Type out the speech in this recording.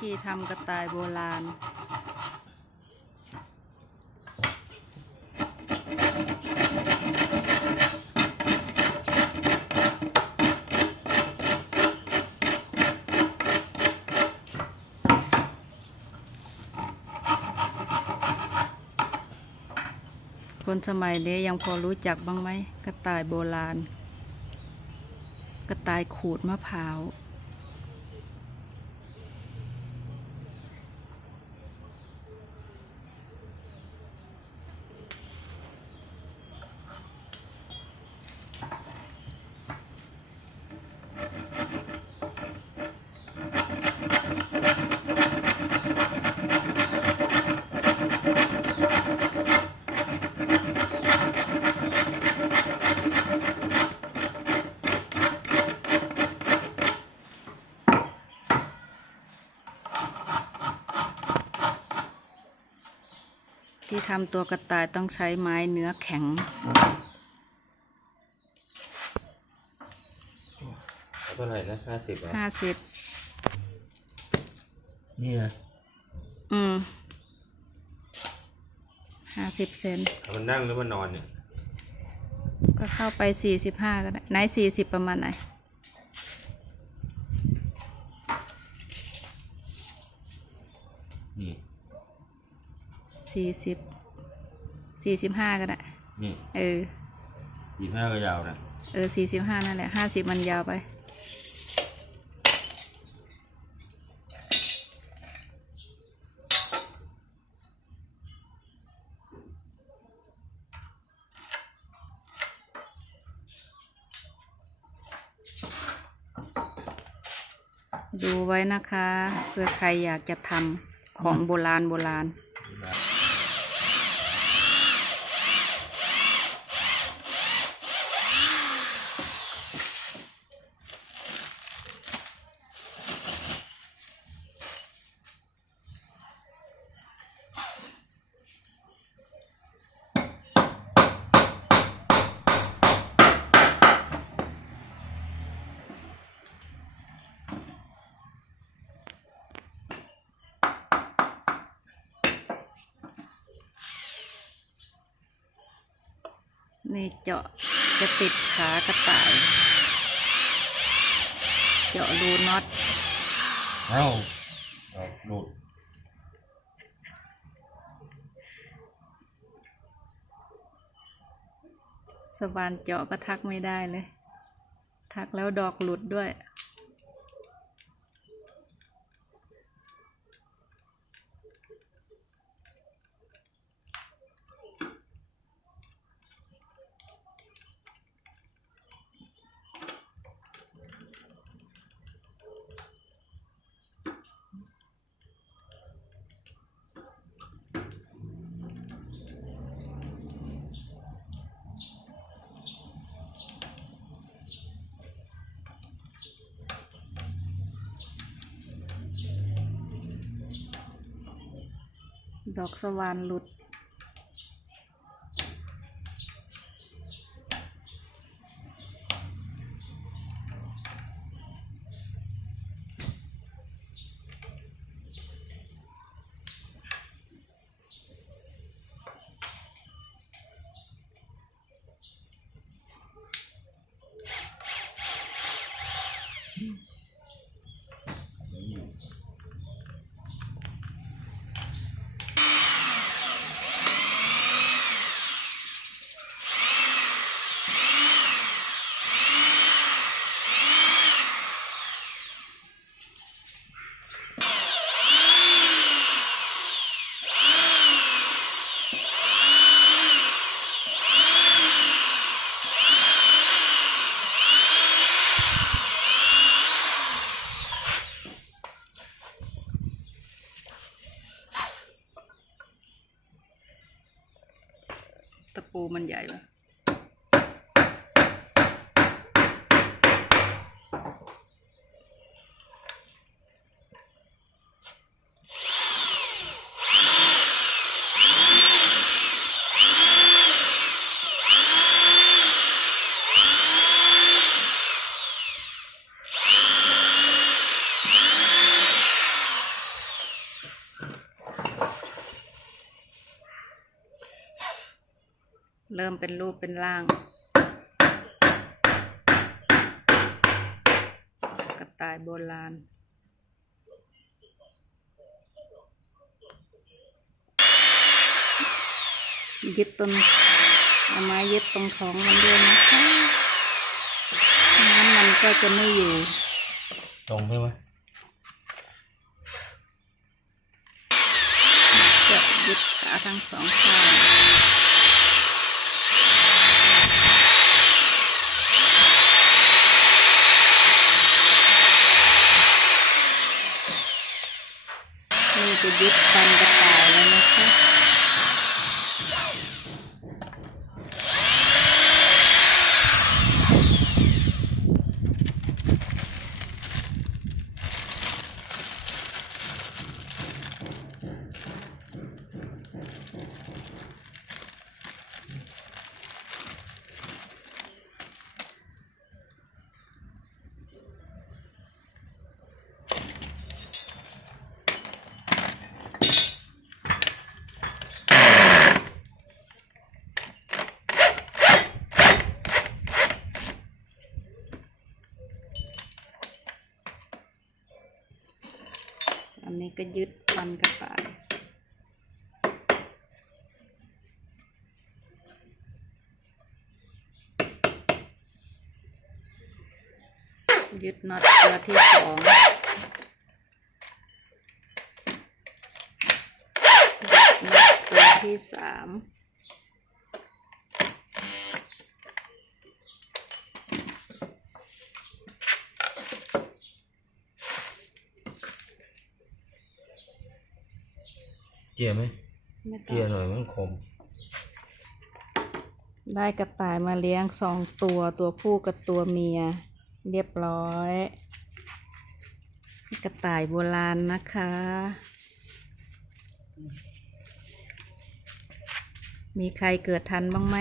ธีทำกระต่ายโบราณ คนสมัยนี้ยังพอรู้จักบ้างไหม กระต่ายโบราณ กระต่ายขูดมะพร้าว ที่ทำตัวกระต่ายต้องใช้ไม้เนื้อแข็ง เท่าไหร่นะห้าสิบอะห้าสิบ นี่นะอืมห้าสิบเซน มันนั่งหรือมันนอนเนี่ย ก็เข้าไปสี่สิบห้าก็ได้ ไหนสี่สิบประมาณไหน นี่ สี่สิบสี่สิบห้าก็ได้นี่เออยี่ห้าก็ยาวนะเออสี่สิบห้านั่นแหละห้าสิบมันยาวไป ดูไว้นะคะ เพื่อใครอยากจะทำของโบราณโบราณ นี่เจาะจะติดขากระต่าย เจาะรูน็อตเอ้าเอาหลุดสว่านเจาะก็ทักไม่ได้เลย ทักแล้วดอกหลุดด้วย ดอกสว่านหลุด ปูมันใหญ่ปะ เริ่มเป็นรูปเป็นร่าง กระต่ายโบราณยึดต้นเอาไม้ยึดตรงท้องมันด้วยนะคะไม่งั้นมันก็จะไม่อยู่ ตรงใช่ไหมจะยึดขาทั้งสองข้าง นี่จะยึดฟันกระต่ายแล้วนะคะ อั นี้ก็ยึดฟันกันไปยยึดน็อตตัวที่สองยึดน็อตตัวที่สาม เจียไหมไม่ต้อเจียงหน่อยมันคมได้กระต่ายมาเลี้ยงสองตัวตัวผู้กับตัวเมีย เรียบร้อย กระต่ายโบราณนะคะ มีใครเกิดทันบ้างไหม